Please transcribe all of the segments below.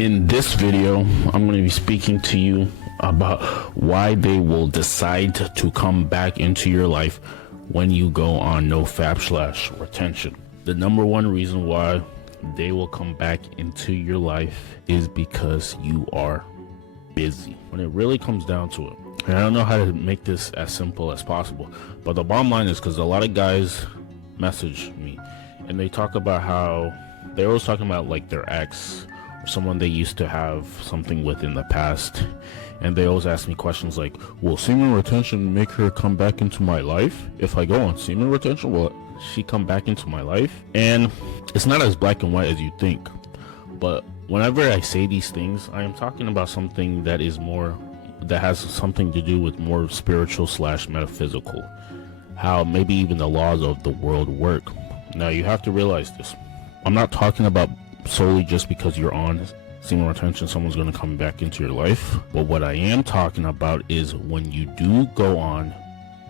In this video, I'm going to be speaking to you about why they will decide to come back into your life when you go on nofap/retention. The number one reason why they will come back into your life is because you are busy. When it really comes down to it, and I don't know how to make this as simple as possible, but the bottom line is, because a lot of guys message me and they talk about how they're always talking about like their ex or someone they used to have something with in the past, and they always ask me questions like, will semen retention make her come back into my life? If I go on semen retention, will she come back into my life? And it's not as black and white as you think, but whenever I say these things, I am talking about something that is more, that has something to do with more spiritual/metaphysical, how maybe even the laws of the world work. Now you have to realize this. I'm not talking about solely just because you're on semen retention someone's going to come back into your life, but what I am talking about is when you do go on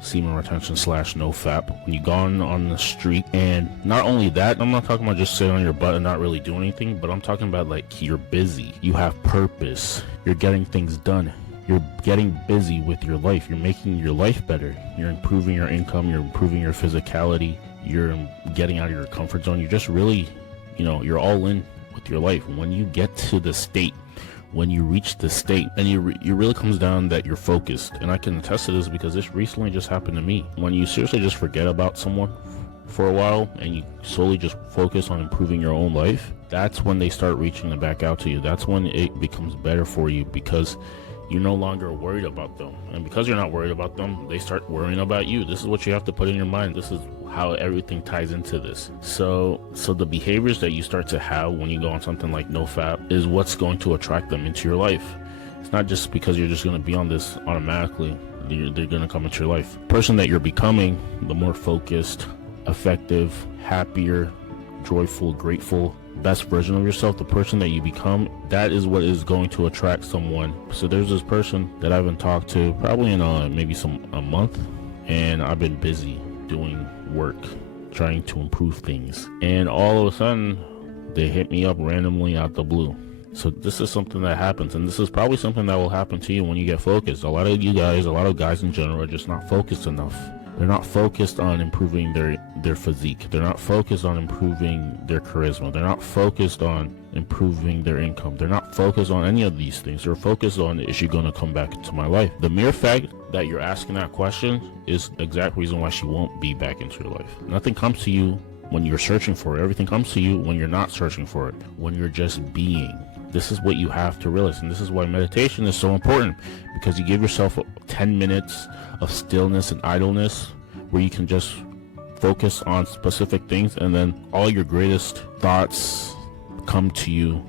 semen retention/nofap, when you go on the street. And not only that, I'm not talking about just sitting on your butt and not really doing anything, but I'm talking about like you're busy, you have purpose, you're getting things done, you're getting busy with your life, you're making your life better, you're improving your income, you're improving your physicality, you're getting out of your comfort zone, you're just really, you're all in with your life. When you get to the state, when you reach the state, and you really comes down that you're focused. And I can attest to this because this recently just happened to me. When you seriously just forget about someone for a while and you solely just focus on improving your own life, that's when they start reaching back out to you. That's when it becomes better for you, because you're no longer worried about them. And because you're not worried about them, they start worrying about you. This is what you have to put in your mind. This is how everything ties into this. So the behaviors that you start to have when you go on something like nofap is what's going to attract them into your life. It's not just because you're just going to be on this automatically. They're going to come into your life. The person that you're becoming, the more focused, effective, happier, joyful, grateful, best version of yourself, the person that you become, that is what is going to attract someone. So there's this person that I haven't talked to probably in maybe a month, and I've been busy doing work, trying to improve things, and all of a sudden they hit me up randomly out the blue. So this is something that happens, and this is probably something that will happen to you when you get focused. A lot of guys in general are just not focused enough. They're not focused on improving their physique. They're not focused on improving their charisma. They're not focused on improving their income. They're not focused on any of these things. They're focused on, is she going to come back into my life? The mere fact that you're asking that question is the exact reason why she won't be back into your life. Nothing comes to you when you're searching for it. Everything comes to you when you're not searching for it, when you're just being. This is what you have to realize, and this is why meditation is so important, because you give yourself 10 minutes of stillness and idleness where you can just focus on specific things, and then all your greatest thoughts come to you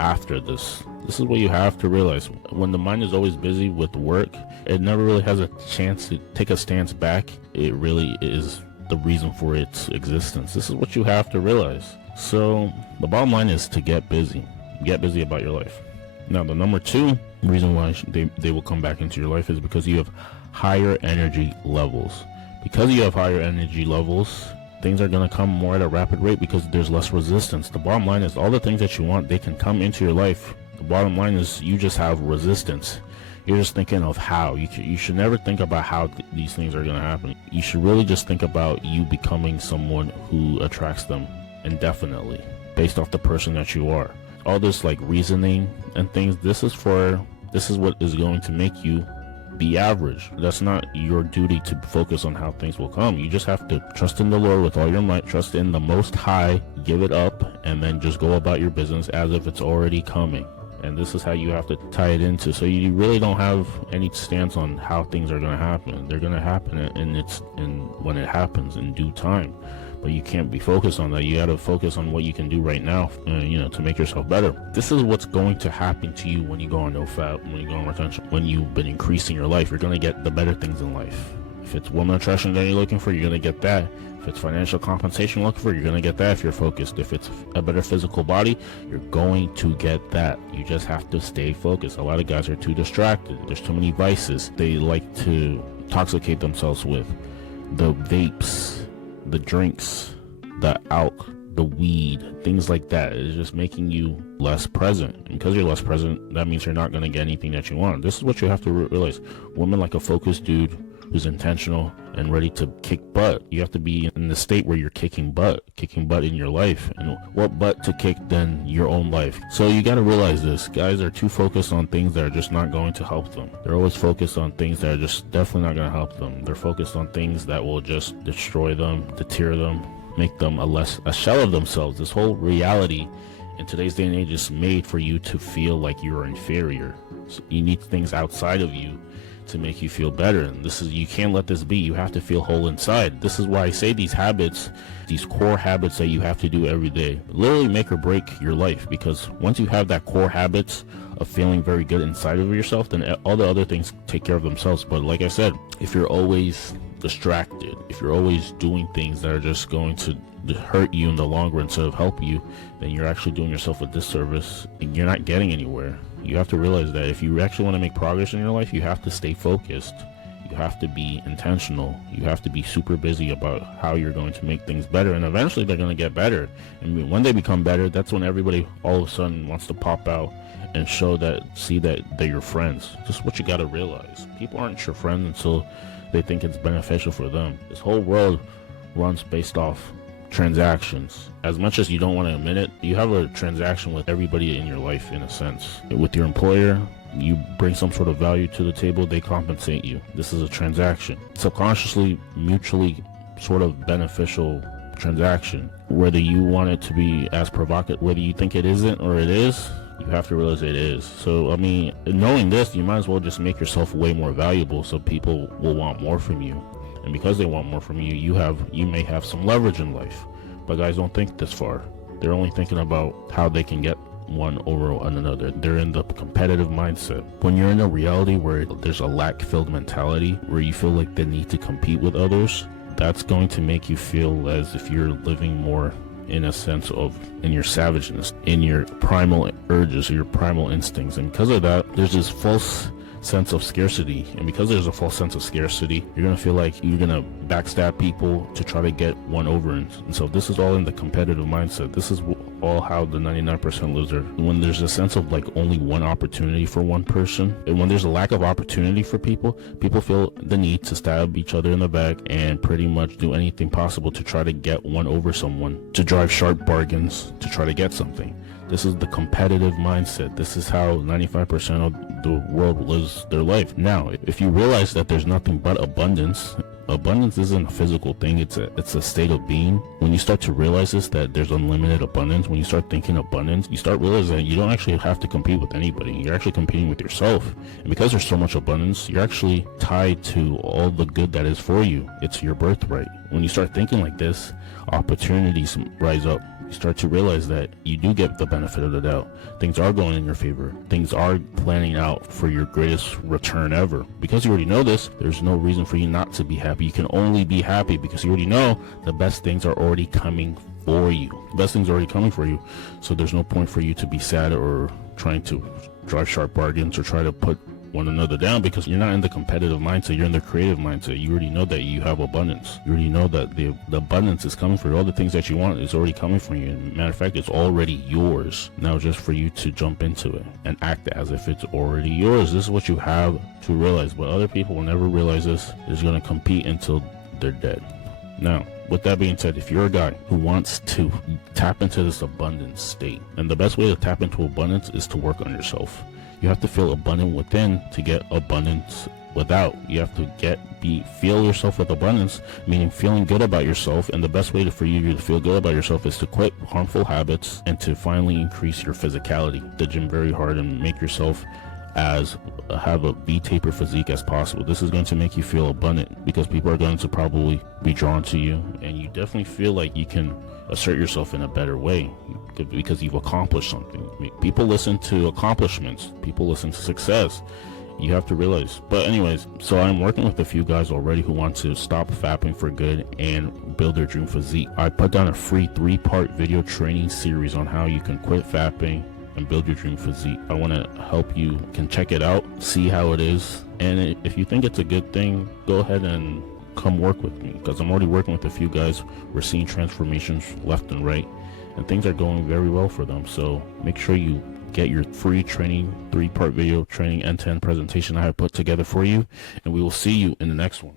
after this. This is what you have to realize. When the mind is always busy with work, it never really has a chance to take a stance back. It really is the reason for its existence. This is what you have to realize. So the bottom line is to get busy. Get busy about your life. Now, the number two reason why they will come back into your life is because you have higher energy levels. Because you have higher energy levels, things are going to come more at a rapid rate because there's less resistance. The bottom line is all the things that you want, they can come into your life. The bottom line is you just have resistance. You're just thinking of how. You should never think about how these things are going to happen. You should really just think about you becoming someone who attracts them indefinitely based off the person that you are. All this like reasoning and things, this is what is going to make you be average. That's not your duty to focus on how things will come. You just have to trust in the Lord with all your might, trust in the Most High, give it up, and then just go about your business as if it's already coming. And this is how you have to tie it into. So you really don't have any stance on how things are going to happen. They're going to happen, and when it happens in due time. But you can't be focused on that. You got to focus on what you can do right now, to make yourself better. This is what's going to happen to you when you go on nofap, when you go on retention, when you've been increasing your life. You're going to get the better things in life. If it's woman attraction that you're looking for, you're going to get that. If it's financial compensation you're looking for, you're going to get that if you're focused. If it's a better physical body, you're going to get that. You just have to stay focused. A lot of guys are too distracted. There's too many vices they like to intoxicate themselves with. The vapes, the drinks, the the weed, things like that. It's just making you less present. And because you're less present, that means you're not going to get anything that you want. This is what you have to realize. Women like a focused dude who's intentional and ready to kick butt. You have to be in the state where you're kicking butt in your life. And what butt to kick than your own life? So you got to realize this. Guys are too focused on things that are just not going to help them. They're always focused on things that are just definitely not going to help them. They're focused on things that will just destroy them, deter them, make them a shell of themselves. This whole reality in today's day and age is made for you to feel like you're inferior. So you need things outside of you to make you feel better, and you can't let this be. You have to feel whole inside. This is why I say these habits, these core habits that you have to do every day, literally make or break your life. Because once you have that core habits of feeling very good inside of yourself, then all the other things take care of themselves. But like I said, if you're always distracted, if you're always doing things that are just going to hurt you in the long run instead of help you, then you're actually doing yourself a disservice and you're not getting anywhere. You have to realize that if you actually want to make progress in your life, you have to stay focused. You have to be intentional. You have to be super busy about how you're going to make things better, and eventually they're going to get better. And when they become better, that's when everybody all of a sudden wants to pop out and see that they're your friends. Just what you got to realize. People aren't your friends until they think it's beneficial for them. This whole world runs based off transactions. As much as you don't want to admit it, you have a transaction with everybody in your life, in a sense. With your employer, you bring some sort of value to the table, they compensate you. This is a transaction. Subconsciously, mutually sort of beneficial transaction. Whether you want it to be as provocative, whether you think it isn't or it is, you have to realize it is. So, I mean, knowing this, you might as well just make yourself way more valuable so people will want more from you. And because they want more from you, you may have some leverage in life. But guys don't think this far. They're only thinking about how they can get one over another. They're in the competitive mindset. When you're in a reality where there's a lack-filled mentality, where you feel like the need to compete with others, that's going to make you feel as if you're living more in a sense of in your savageness, in your primal urges, or your primal instincts. And because of that, there's this false sense of scarcity, and because there's a false sense of scarcity, you're gonna feel like you're gonna backstab people to try to get one over. And so this is all in the competitive mindset. This is all how the 99% lives there. When there's a sense of like only one opportunity for one person, and when there's a lack of opportunity for people feel the need to stab each other in the back and pretty much do anything possible to try to get one over someone, to drive sharp bargains to try to get something. This is the competitive mindset. This is how 95% of the world lives their life. Now, if you realize that there's nothing but abundance isn't a physical thing, it's a state of being. When you start to realize this, that there's unlimited abundance, when you start thinking abundance, you start realizing that you don't actually have to compete with anybody. You're actually competing with yourself. And because there's so much abundance, you're actually tied to all the good that is for you. It's your birthright. When you start thinking like this, opportunities rise up. You start to realize that you do get the benefit of the doubt. Things are going in your favor. Things are planning out for your greatest return ever. Because you already know this, there's no reason for you not to be happy. You can only be happy because you already know the best things are already coming for you. The best things are already coming for you. So there's no point for you to be sad or trying to drive sharp bargains or try to put one another down, because you're not in the competitive mindset, you're in the creative mindset. You already know that you have abundance. You already know that the abundance is coming for you. All the things that you want is already coming for you. And matter of fact, it's already yours. Now just for you to jump into it and act as if it's already yours. This is what you have to realize. But other people will never realize this. They're just going to compete until they're dead. Now, with that being said, if you're a guy who wants to tap into this abundance state, and the best way to tap into abundance is to work on yourself. You have to feel abundant within to get abundance without. You have to feel yourself with abundance, meaning feeling good about yourself. And the best way for you to feel good about yourself is to quit harmful habits and to finally increase your physicality. The gym very hard and make yourself have a V-taper physique as possible. This is going to make you feel abundant because people are going to probably be drawn to you, and you definitely feel like you can assert yourself in a better way because you've accomplished something. People listen to accomplishments. People listen to success. You have to realize. But anyways, so I'm working with a few guys already who want to stop fapping for good and build their dream physique. I put down a free 3-part video training series on how you can quit fapping and build your dream physique. I want to help you. Can check it out, see how it is, and if you think it's a good thing, go ahead and come work with me, because I'm already working with a few guys. We're seeing transformations left and right, and things are going very well for them. So make sure you get your free training, 3-part video training, end-to-end presentation I have put together for you, and we will see you in the next one.